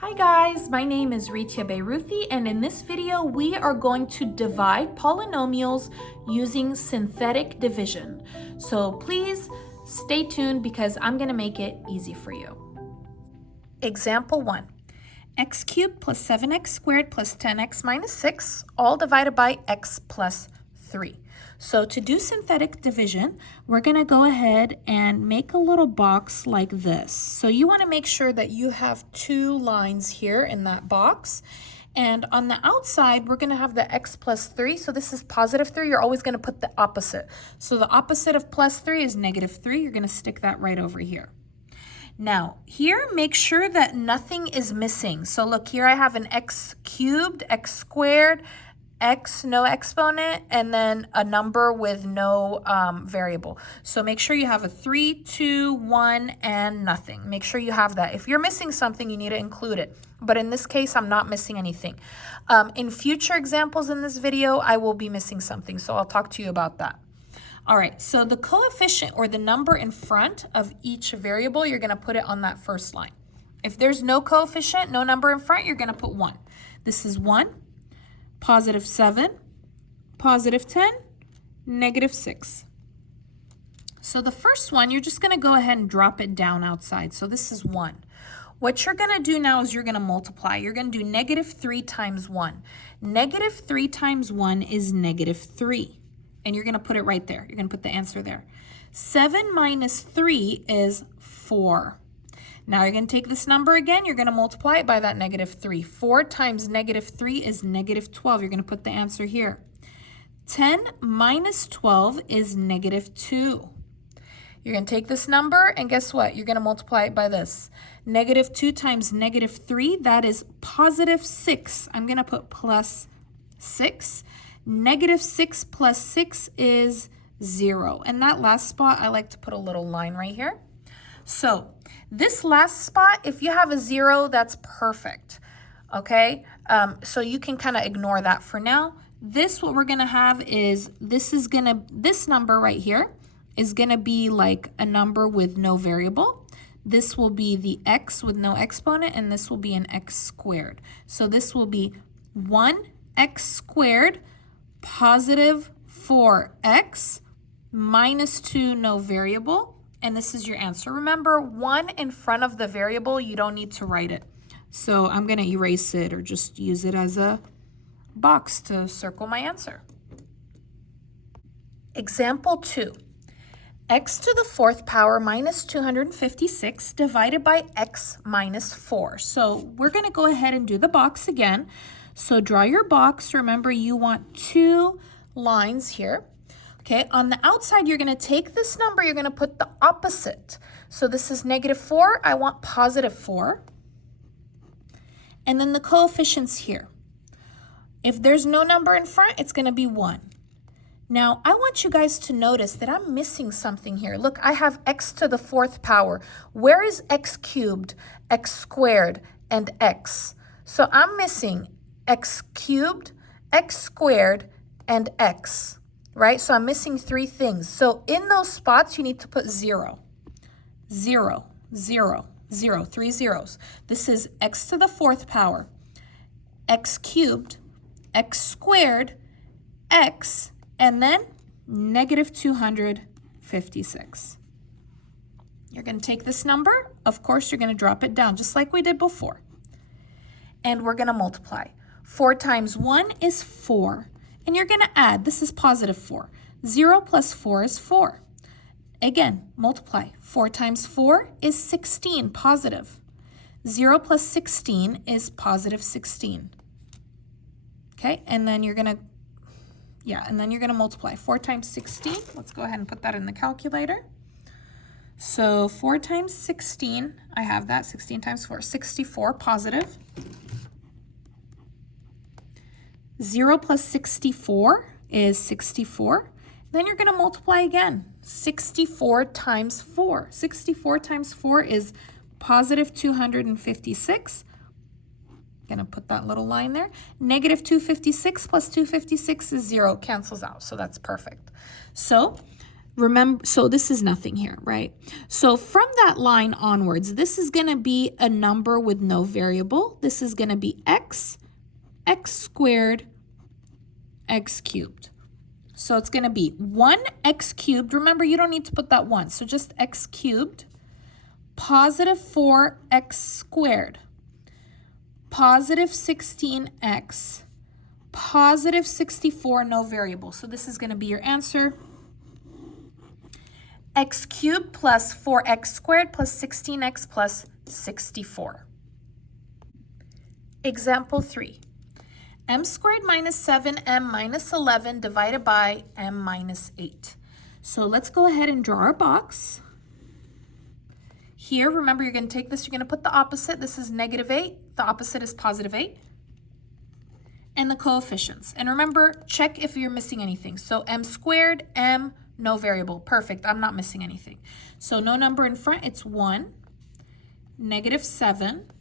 Hi guys, my name is Ritia Beiruthi, and in this video we are going to divide polynomials using synthetic division. So please stay tuned because I'm going to make it easy for you. Example 1. X cubed plus 7x squared plus 10x minus 6, all divided by x plus 3. So to do synthetic division, we're going to go ahead and make a little box like this. So you want to make sure that you have two lines here in that box. And on the outside, we're going to have the x plus 3. So this is positive 3. You're always going to put the opposite. So the opposite of plus 3 is negative 3. You're going to stick that right over here. Now, here, make sure that nothing is missing. So look, here I have an x cubed, x squared, x, no exponent, and then a number with no variable. So make sure you have a 3, 2, 1, and nothing. Make sure you have that. If you're missing something, you need to include it. But in this case, I'm not missing anything. In future examples in this video, I will be missing something, so I'll talk to you about that. All right, so the coefficient or the number in front of each variable, you're going to put it on that first line. If there's no coefficient, no number in front, you're going to put 1. This is 1, positive 7, positive 10, negative 6. So the first one, you're just going to go ahead and drop it down outside. So this is 1. What you're going to do now is you're going to multiply. You're going to do negative 3 times 1. Negative 3 times 1 is negative 3. And you're going to put it right there. You're going to put the answer there. 7 minus 3 is 4. Now you're going to take this number again. You're going to multiply it by that negative 3. 4 times negative 3 is negative 12. You're going to put the answer here. 10 minus 12 is negative 2. You're going to take this number, and guess what? You're going to multiply it by this. Negative 2 times negative 3, that is positive 6. I'm going to put plus 6. Negative 6 plus 6 is 0. And that last spot, I like to put a little line right here. So this last spot, if you have a 0, that's perfect. Okay? So you can kind of ignore that for now. This, what we're going to have is, this number right here is going to be like a number with no variable. This will be the x with no exponent, and this will be an x squared. So this will be 1x squared positive 4x minus 2, no variable, and this is your answer. Remember, 1 in front of the variable, you don't need to write it. So I'm going to erase it or just use it as a box to circle my answer. Example 2. X to the 4th power minus 256 divided by x minus 4. So we're going to go ahead and do the box again. So draw your box. Remember, you want two lines here. Okay, on the outside, you're going to take this number, you're going to put the opposite. So this is negative 4. I want positive 4. And then the coefficients here. If there's no number in front, it's going to be 1. Now, I want you guys to notice that I'm missing something here. Look, I have x to the 4th power. Where is x cubed, x squared, and x? So I'm missing x cubed, x squared, and x, right? So I'm missing 3 things. So in those spots, you need to put 0, 0, 0, 0, 3 zeros. This is x to the 4th power, x cubed, x squared, x, and then negative 256. You're going to take this number. Of course, you're going to drop it down just like we did before. And we're going to multiply. 4 times 1 is 4. And you're going to add. This is positive 4. 0 plus 4 is 4. Again, multiply. 4 times 4 is 16, positive. 0 plus 16 is positive 16. Okay, and then you're going to, multiply. 4 times 16, let's go ahead and put that in the calculator. So 4 times 16, I have that, 16 times 4, 64, positive. 0 plus 64 is 64. Then you're going to multiply again. 64 times 4. 64 times 4 is positive 256. Going to put that little line there. Negative 256 plus 256 is 0. Cancels out. So that's perfect. So Remember, so this is nothing here, right? So from that line onwards, this is going to be a number with no variable. This is going to be x squared, x cubed. So it's going to be 1x cubed. Remember, you don't need to put that 1. So just x cubed, positive 4x squared, positive 16x, positive 64, no variable. So this is going to be your answer. X cubed plus 4x squared plus 16x plus 64. Example 3. M squared minus 7m minus 11 divided by m minus 8. So let's go ahead and draw our box. Here, remember, you're going to take this, you're going to put the opposite. This is negative 8. The opposite is positive 8. And the coefficients. And remember, check if you're missing anything. So m squared, m, no variable. Perfect. I'm not missing anything. So no number in front. It's 1, negative 7,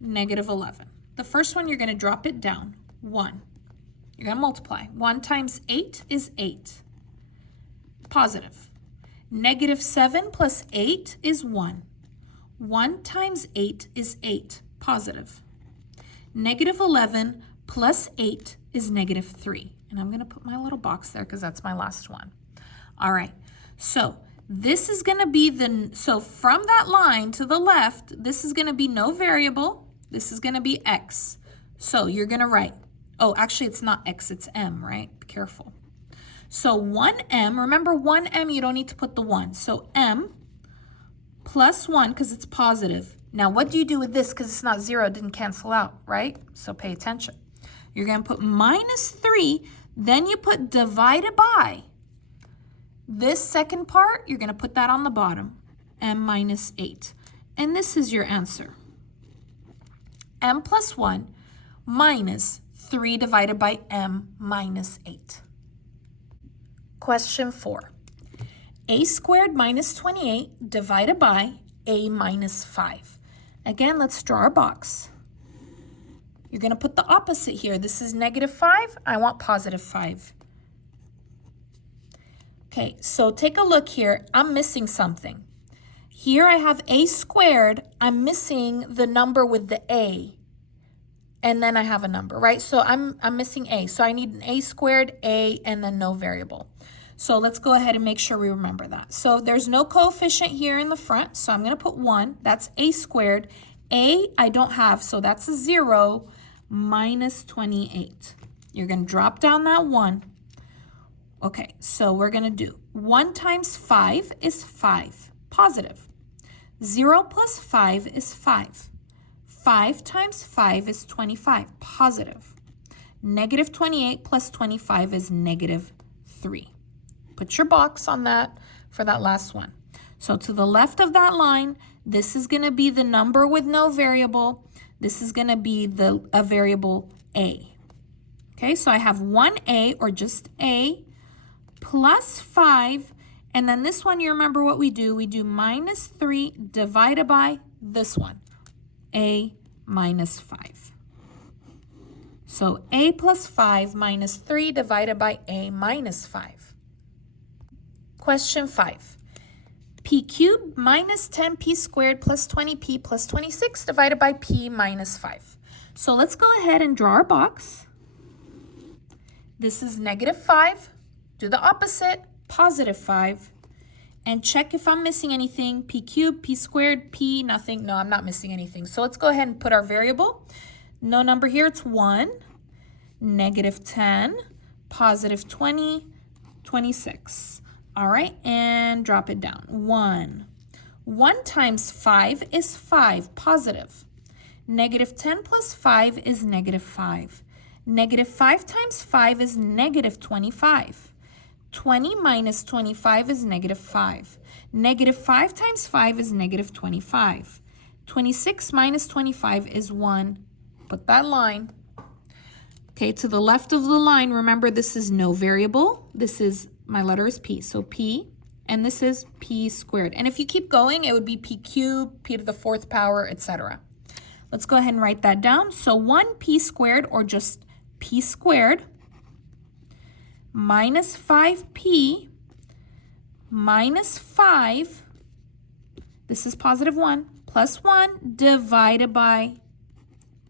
negative 11. The first one, you're going to drop it down. 1. You're going to multiply. 1 times 8 is 8. Positive. Negative 7 plus 8 is 1. 1 times 8 is 8. Positive. Negative 11 plus 8 is negative 3. And I'm going to put my little box there because that's my last one. All right. So this is going to be so from that line to the left, this is going to be no variable. This is going to be x. So you're going to write, oh, actually it's not x, it's m, right? Be careful. So 1m, remember 1m, you don't need to put the 1. So m plus 1 because it's positive. Now what do you do with this? Because it's not 0, it didn't cancel out, right? So pay attention. You're going to put minus 3, then you put divided by. This second part, you're going to put that on the bottom, m minus 8. And this is your answer. M plus 1 minus 3 divided by m minus 8. Question 4. A squared minus 28 divided by a minus 5. Again, let's draw our box. You're going to put the opposite here. This is negative 5. I want positive 5. Okay, so take a look here. I'm missing something. Here I have a squared. I'm missing the number with the a. And then I have a number, right? So I'm missing a. So I need an a squared, a, and then no variable. So let's go ahead and make sure we remember that. So there's no coefficient here in the front. So I'm going to put 1. That's a squared. A I don't have, so that's a 0 minus 28. You're going to drop down that 1. Okay, so we're going to do 1 times 5 is 5, positive. 0 plus 5 is 5. 5 times 5 is 25, positive. Negative 28 plus 25 is negative 3. Put your box on that for that last one. So to the left of that line, this is going to be the number with no variable. This is going to be a variable a. Okay, so I have 1a, or just a, plus 5, and then this one, you remember what we do. We do minus 3 divided by this one, a minus 5. So a plus 5 minus 3 divided by a minus 5. Question 5. P cubed minus 10p squared plus 20p plus 26 divided by p minus 5. So let's go ahead and draw our box. This is negative 5. Do the opposite, positive 5. And check if I'm missing anything. P cubed, p squared, p, nothing. No, I'm not missing anything. So let's go ahead and put our variable. No number here, it's 1, negative 10, positive 20, 26. All right, and drop it down. 1. 1 times 5 is 5, positive. Negative 10 plus 5 is negative 5. Negative 5 times 5 is negative 25. 20 minus 25 is negative 5. Negative 5 times 5 is negative 25. 26 minus 25 is 1. Put that line. Okay, to the left of the line, remember this is no variable. This is, my letter is p, so p, and this is p squared. And if you keep going, it would be p cubed, p to the 4th power, etc. Let's go ahead and write that down. So 1p squared, or just p squared, minus 5p minus 5, this is positive 1, plus 1 divided by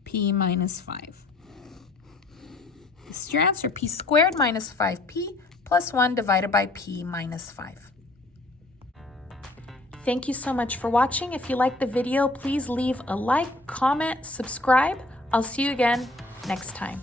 p minus 5. This is your answer, p squared minus 5p plus 1 divided by p minus 5. Thank you so much for watching. If you liked the video, please leave a like, comment, subscribe. I'll see you again next time.